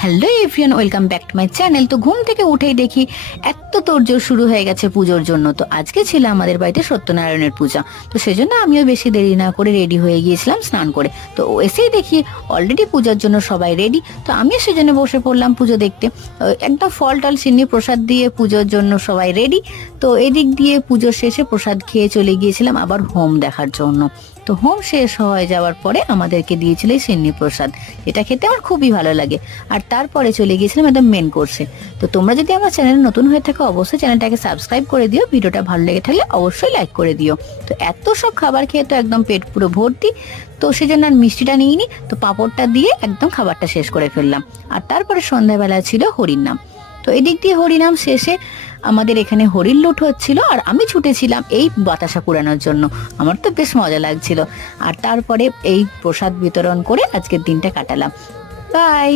Hello everyone, welcome back to my channel. তো ঘুম থেকে উঠেই দেখি এত তোড়জোড় শুরু হয়ে গেছে পুজোর জন্য। তো আজকে ছিল আমাদের বাড়িতে সত্যনারায়ণের পূজা, তো সেজন্য আমিও বেশি দেরি না করে রেডি হয়ে গিয়েছিলাম স্নান করে। তো এসেই দেখি অলরেডি পূজার জন্য সবাই রেডি। তো আমিও সেজন্য বসে পড়লাম পুজো দেখতে। একদম ফল টল সিন্নি প্রসাদ দিয়ে পুজোর জন্য সবাই রেডি। তো এদিক দিয়ে পুজো শেষে প্রসাদ খেয়ে চলে গিয়েছিলাম আবার হোম দেখার জন্য। তো হোম শেষ হয়ে যাওয়ার পরে আমাদেরকে দিয়েছিল এই সিন্নি প্রসাদ, এটা খেতে আমার খুবই ভালো লাগে। আর তারপরে চলে গিয়েছিলাম একদম মেন কোর্সে। তো তোমরা যদি আমার চ্যানেলে নতুন হয়ে থাকো অবশ্যই চ্যানেলটাকে সাবস্ক্রাইব করে দিও, ভিডিওটা ভালো লেগে থাকলে অবশ্যই লাইক করে দিও। তো এত সব খাবার খেয়ে তো একদম পেট পুরো ভর্তি। তো সেজন্য আর মিষ্টিটা নিইনি, তো পাঁপড়টা দিয়ে একদম খাবারটা শেষ করে ফেললাম। আর তারপরে সন্ধ্যাবেলা ছিল হরিনাম। তো এদিক দিয়ে হরিনাম শেষে আমাদের এখানে হরিণ লুট হচ্ছিল, আর আমি ছুটেছিলাম এই বাতাসা কুড়ানোর জন্য। আমার তো বেশ মজা লাগছিল। আর তারপরে এই প্রসাদ বিতরণ করে আজকের দিনটা কাটালাম। বাই।